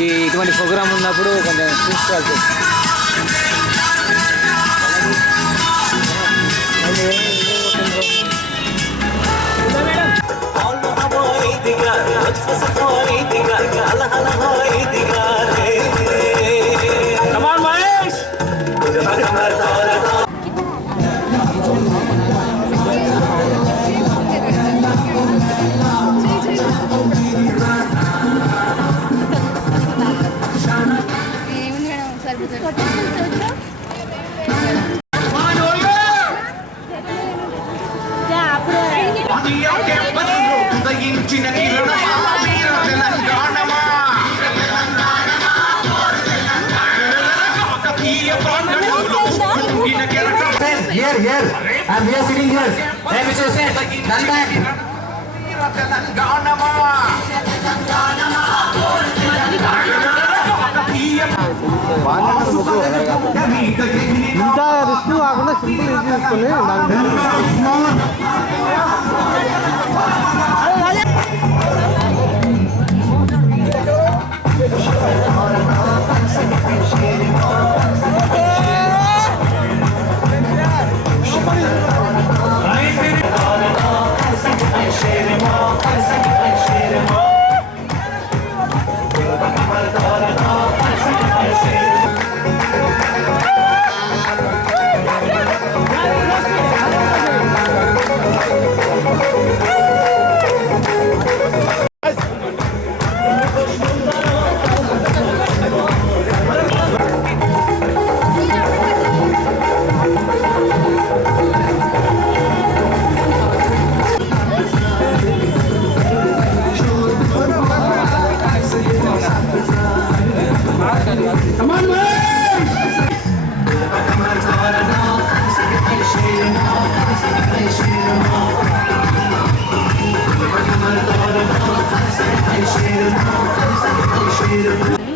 ఇటువంటి ప్రోగ్రామ్ ఉన్నప్పుడు కొంచెం చూసుకోవాల్సి Here, and we are sitting here. Hey, Mr. Sen, stand back. ఇంత రిస్క్ కాకుండా సింపుల్ ఈజీ తీసుకొని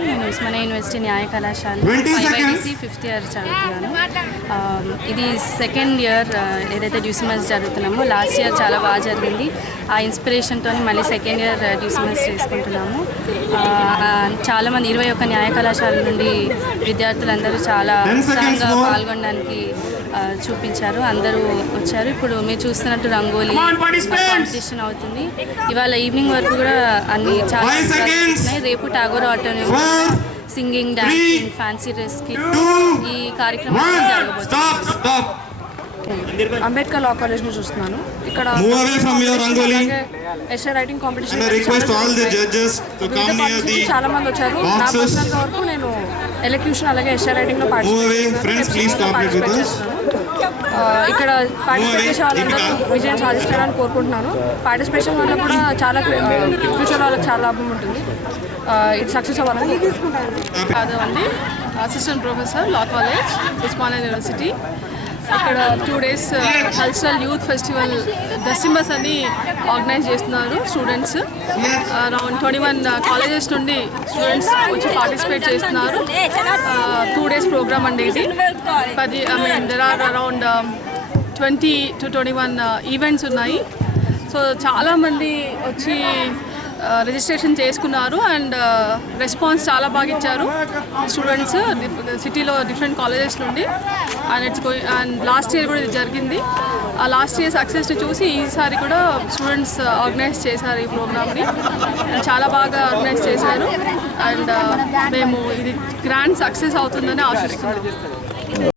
నేను ఉస్మానియా యూనివర్సిటీ న్యాయ కళాశాల ఐఐటీసీ 5th ఇయర్ చదువుతున్నాను. ఇది 2nd ఇయర్ ఏదైతే డ్యూసిమస్ జరుగుతున్నామో. లాస్ట్ ఇయర్ చాలా బాగా జరిగింది. ఆ ఇన్స్పిరేషన్తో మళ్ళీ 2nd ఇయర్ డ్యూసిమస్ చేసుకుంటున్నాము. చాలామంది 21 న్యాయ కళాశాల నుండి విద్యార్థులందరూ చాలా ఉత్సాహంగా పాల్గొనడానికి చూపించారు. అందరూ వచ్చారు. ఇప్పుడు మీరు చూస్తున్నట్టు రంగోలీ కాంపిటీషన్ అవుతుంది. ఇవాళ ఈవినింగ్ వరకు కూడా అన్ని చాలా ఉన్నాయి. రేపు Tagore auditorium singing, dancing, fancy dress ఈ కార్యక్రమం జరగబోతుంది. అంబేద్కర్ లా కాలేజ్ నుంచి చూస్తున్నాను. ఇక్కడ ఎస్ఏ రైటింగ్ కాంపిటీషన్ చాలా మంది వచ్చారు. నా పర్సనల్గా వరకు నేను ఎలక్యూషన్ అలాగే ఎస్ఏ రైటింగ్లో పార్టిసిపేట్ చేస్తున్నాను. ఇక్కడ పార్టిసిపేట్ చేసే వాళ్ళందరూ విజయం సాధిస్తారని కోరుకుంటున్నాను. పార్టిసిపేషన్ వల్ల కూడా చాలా ఫ్యూచర్ వాళ్ళకి చాలా లాభం ఉంటుంది. ఇది సక్సెస్ అవ్వాలని కాదండి. Assistant professor law college Osmania university. ఇక్కడ 2 days కల్చరల్ యూత్ ఫెస్టివల్ డెసిమస్ అని ఆర్గనైజ్ చేస్తున్నారు స్టూడెంట్స్. అరౌండ్ 21 కాలేజెస్ నుండి స్టూడెంట్స్ వచ్చి పార్టిసిపేట్ చేస్తున్నారు. 2 days ప్రోగ్రామ్ అండి ఇది. There are around 20 to 21 events ఉన్నాయి. సో చాలామంది వచ్చి రిజిస్ట్రేషన్ చేసుకున్నారు అండ్ రెస్పాన్స్ చాలా బాగా ఇచ్చారు స్టూడెంట్స్ సిటీలో డిఫరెంట్ కాలేజెస్ నుండి. అండ్ లాస్ట్ ఇయర్ కూడా ఇది జరిగింది. ఆ లాస్ట్ ఇయర్ సక్సెస్ని చూసి ఈసారి కూడా స్టూడెంట్స్ ఆర్గనైజ్ చేశారు ఈ ప్రోగ్రామ్ని. చాలా బాగా ఆర్గనైజ్ చేశారు అండ్ మేము ఇది గ్రాండ్ సక్సెస్ అవుతుందని ఆశిస్తున్నాము.